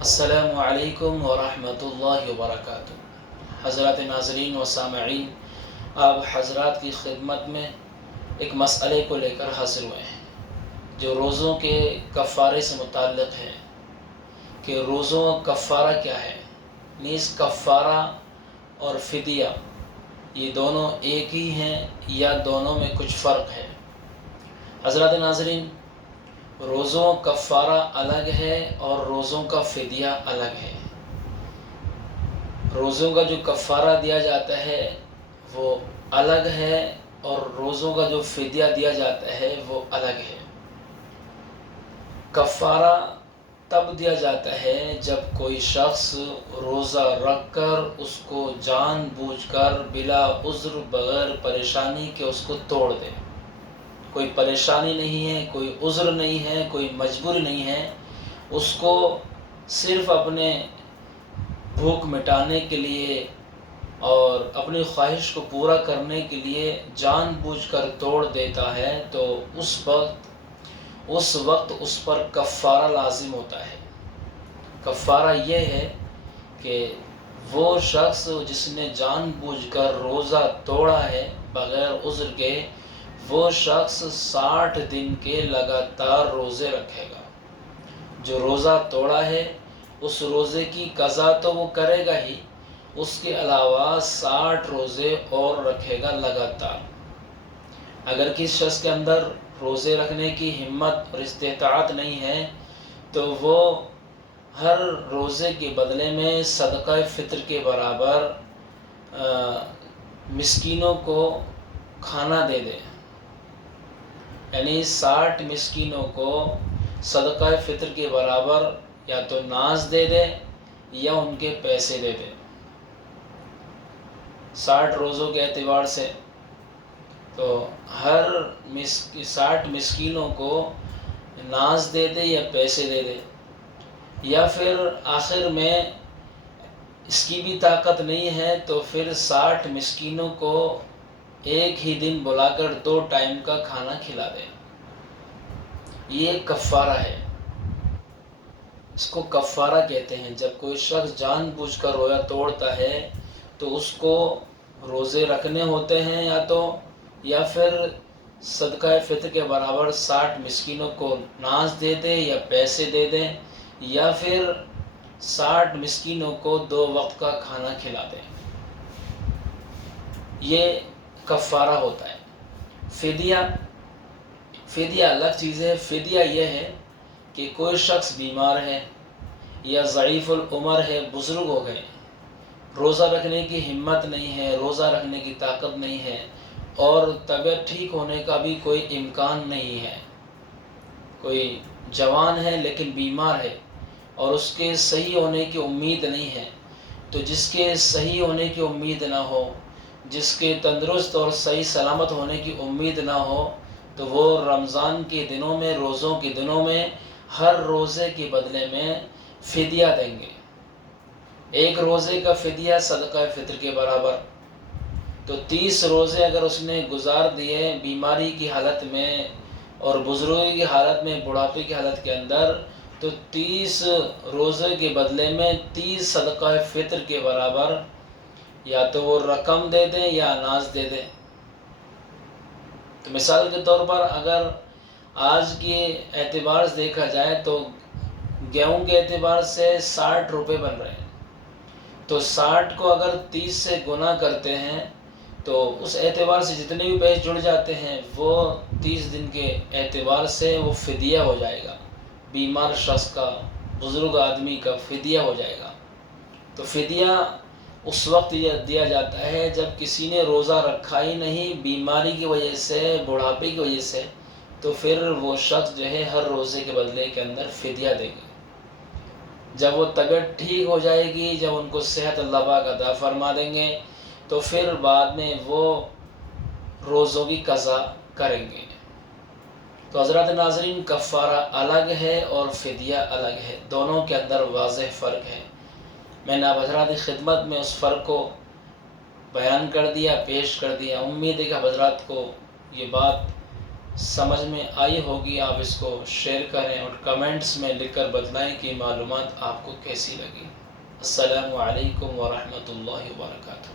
السلام علیکم ورحمۃ اللہ وبرکاتہ۔ حضرات ناظرین و سامعین، آپ حضرات کی خدمت میں ایک مسئلے کو لے کر حاضر ہوئے ہیں جو روزوں کے کفارے سے متعلق ہے کہ روزوں کا کفارہ کیا ہے۔ نیز کفارہ اور فدیہ یہ دونوں ایک ہی ہیں یا دونوں میں کچھ فرق ہے؟ حضرات ناظرین، روزوں کفارہ الگ ہے اور روزوں کا فدیہ الگ ہے۔ روزوں کا جو کفارہ دیا جاتا ہے وہ الگ ہے اور روزوں کا جو فدیہ دیا جاتا ہے وہ الگ ہے۔ کفارہ تب دیا جاتا ہے جب کوئی شخص روزہ رکھ کر اس کو جان بوجھ کر بلا عذر بغیر پریشانی کے اس کو توڑ دے۔ کوئی پریشانی نہیں ہے، کوئی عذر نہیں ہے، کوئی مجبوری نہیں ہے، اس کو صرف اپنے بھوک مٹانے کے لیے اور اپنی خواہش کو پورا کرنے کے لیے جان بوجھ کر توڑ دیتا ہے تو اس وقت اس پر کفارہ لازم ہوتا ہے۔ کفارہ یہ ہے کہ وہ شخص جس نے جان بوجھ کر روزہ توڑا ہے بغیر عذر کے، وہ شخص 60 دن کے لگاتار روزے رکھے گا۔ جو روزہ توڑا ہے اس روزے کی قضا تو وہ کرے گا ہی، اس کے علاوہ 60 روزے اور رکھے گا لگاتار۔ اگر کسی شخص کے اندر روزے رکھنے کی ہمت اور استطاعت نہیں ہے تو وہ ہر روزے کے بدلے میں صدقہ فطر کے برابر مسکینوں کو کھانا دے دے، یعنی 60 مسکینوں کو صدقہ فطر کے برابر یا تو ناز دے دے یا ان کے پیسے دے دے۔ 60 روزوں کے اعتبار سے تو ہر 60 مسکینوں کو ناز دے دے یا پیسے دے دے، یا پھر آخر میں اس کی بھی طاقت نہیں ہے تو پھر 60 مسکینوں کو ایک ہی دن بلا کر 2 ٹائم کا کھانا کھلا دے۔ یہ کفارہ ہے، اس کو کفارہ کہتے ہیں۔ جب کوئی شخص جان بوجھ کر روزہ توڑتا ہے تو اس کو روزے رکھنے ہوتے ہیں یا پھر صدقہ فطر کے برابر 60 مسکینوں کو ناز دے دے یا پیسے دے دے، یا پھر 60 مسکینوں کو 2 وقت کا کھانا کھلا دے۔ یہ کفارہ ہوتا ہے۔ فدیہ الگ چیز ہے۔ فدیہ یہ ہے کہ کوئی شخص بیمار ہے یا ضعیف العمر ہے، بزرگ ہو گئے، روزہ رکھنے کی ہمت نہیں ہے، روزہ رکھنے کی طاقت نہیں ہے اور طبیعت ٹھیک ہونے کا بھی کوئی امکان نہیں ہے۔ کوئی جوان ہے لیکن بیمار ہے اور اس کے صحیح ہونے کی امید نہیں ہے، تو جس کے صحیح ہونے کی امید نہ ہو، جس کے تندرست اور صحیح سلامت ہونے کی امید نہ ہو، تو وہ رمضان کے دنوں میں، روزوں کے دنوں میں ہر روزے کے بدلے میں فدیہ دیں گے۔ ایک روزے کا فدیہ صدقہ فطر کے برابر، تو 30 روزے اگر اس نے گزار دیے بیماری کی حالت میں اور بزرگی کی حالت میں، بڑھاپے کی حالت کے اندر، تو 30 روزے کے بدلے میں 30 صدقہ فطر کے برابر یا تو وہ رقم دے دیں یا اناج دے دیں۔ تو مثال کے طور پر اگر آج کے اعتبار سے دیکھا جائے تو گیہوں کے اعتبار سے 60 روپے بن رہے ہیں، تو 60 کو اگر 30 سے گنا کرتے ہیں تو اس اعتبار سے جتنے بھی پیسے جڑ جاتے ہیں وہ 30 دن کے اعتبار سے وہ فدیہ ہو جائے گا۔ بیمار شخص کا، بزرگ آدمی کا فدیہ ہو جائے گا۔ تو فدیہ اس وقت دیا جاتا ہے جب کسی نے روزہ رکھا ہی نہیں، بیماری کی وجہ سے، بڑھاپے کی وجہ سے، تو پھر وہ شخص جو ہے ہر روزے کے بدلے کے اندر فدیہ دے گا۔ جب وہ طبیعت ٹھیک ہو جائے گی، جب ان کو صحت اللہ پاک عطا فرما دیں گے، تو پھر بعد میں وہ روزوں کی قضا کریں گے۔ تو حضرات ناظرین، کفارہ الگ ہے اور فدیہ الگ ہے، دونوں کے اندر واضح فرق ہے۔ میں نے آپ حضرات کی خدمت میں اس فرق کو بیان کر دیا، پیش کر دیا۔ امید ہے کہ حضرات کو یہ بات سمجھ میں آئی ہوگی آپ اس کو شیئر کریں اور کمنٹس میں لکھ کر بتلائیں کہ معلومات آپ کو کیسی لگی۔ السلام علیکم ورحمۃ اللہ وبرکاتہ۔